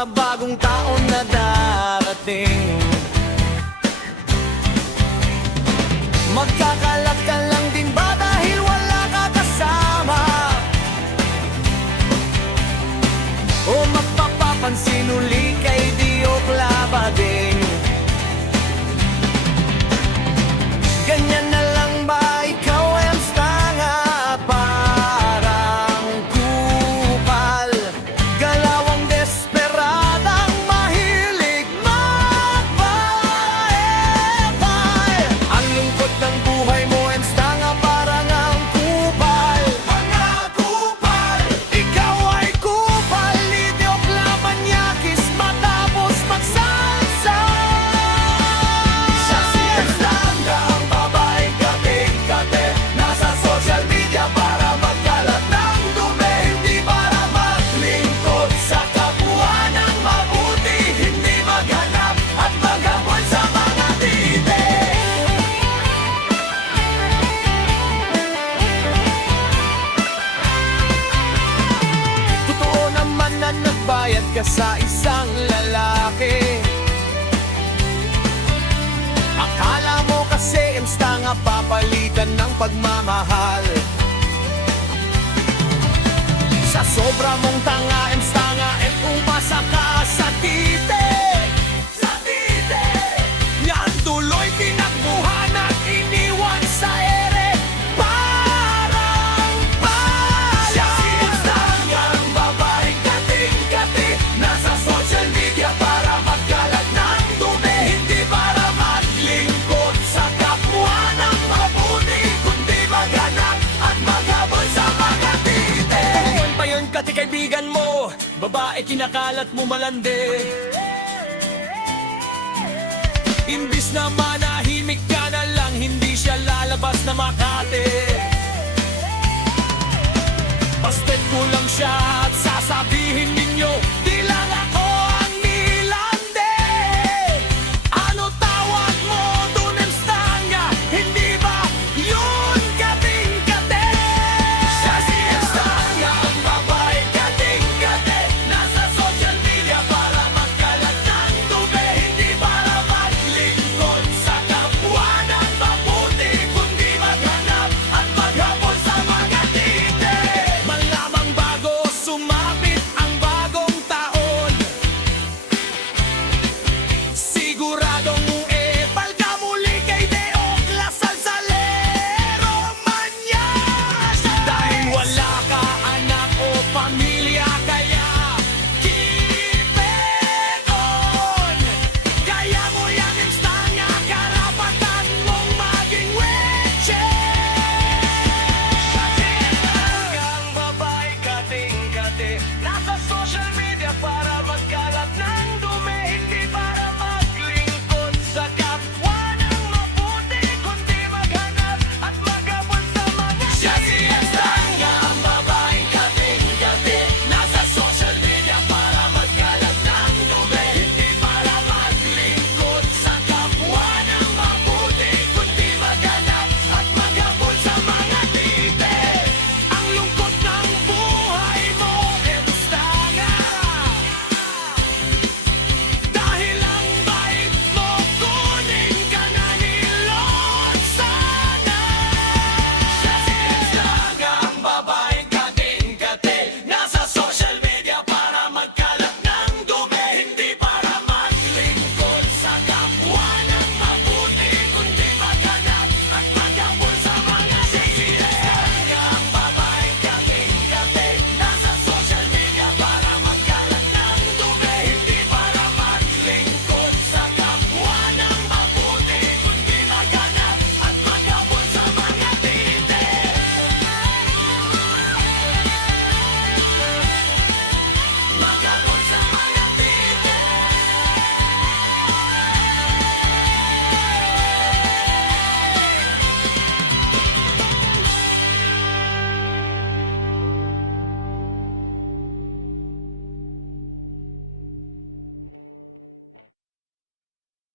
sa bagong taon na darating. Magkakalat ka lang din ba dahil wala ka kasama? O mapapapansin uli kay di o klabading? Ganyan na lang ba ikaw ay ang stanga? Parang kupal, galawang desperadang mahilig magbae-bae. Ang lungkot ng buhay mo ay stanga, parang ang kupal. Mga kupal, ikaw ay kupal, idiok lamanyakis matapos magsansay. Siya si Estanga, ang babaeng kating-kate, nasa social media para magkalat ng dumi, hindi para maglingkod sa kapwa ng mabuti, hindi maghanap at maghabol sa mga tite. Totoo naman na nagbayad ka sa isang lalaki. Akala mo kasi emstanga papalitan ng pagmamahal. Sa sobra mong tanga, emstanga, umasa ka sa tite. Sa tite! Yan tuloy tinagbuhan at iniwan sa ere. Parang pala. Siya si Estanga, ang babaeng kating-kati, nasa social media para magkalat ng dumi, hindi para maglingkod sa kapwa ng mabuti, kundi maghanap at maghabol sa mga tite. Kung pa yun kati kaibigan mo, babae kinakalat mo malandi. Imbis na manahimik ka na lang, hindi siya lalabas na Makati. Basted ko lang siya at sasabihin ninyo,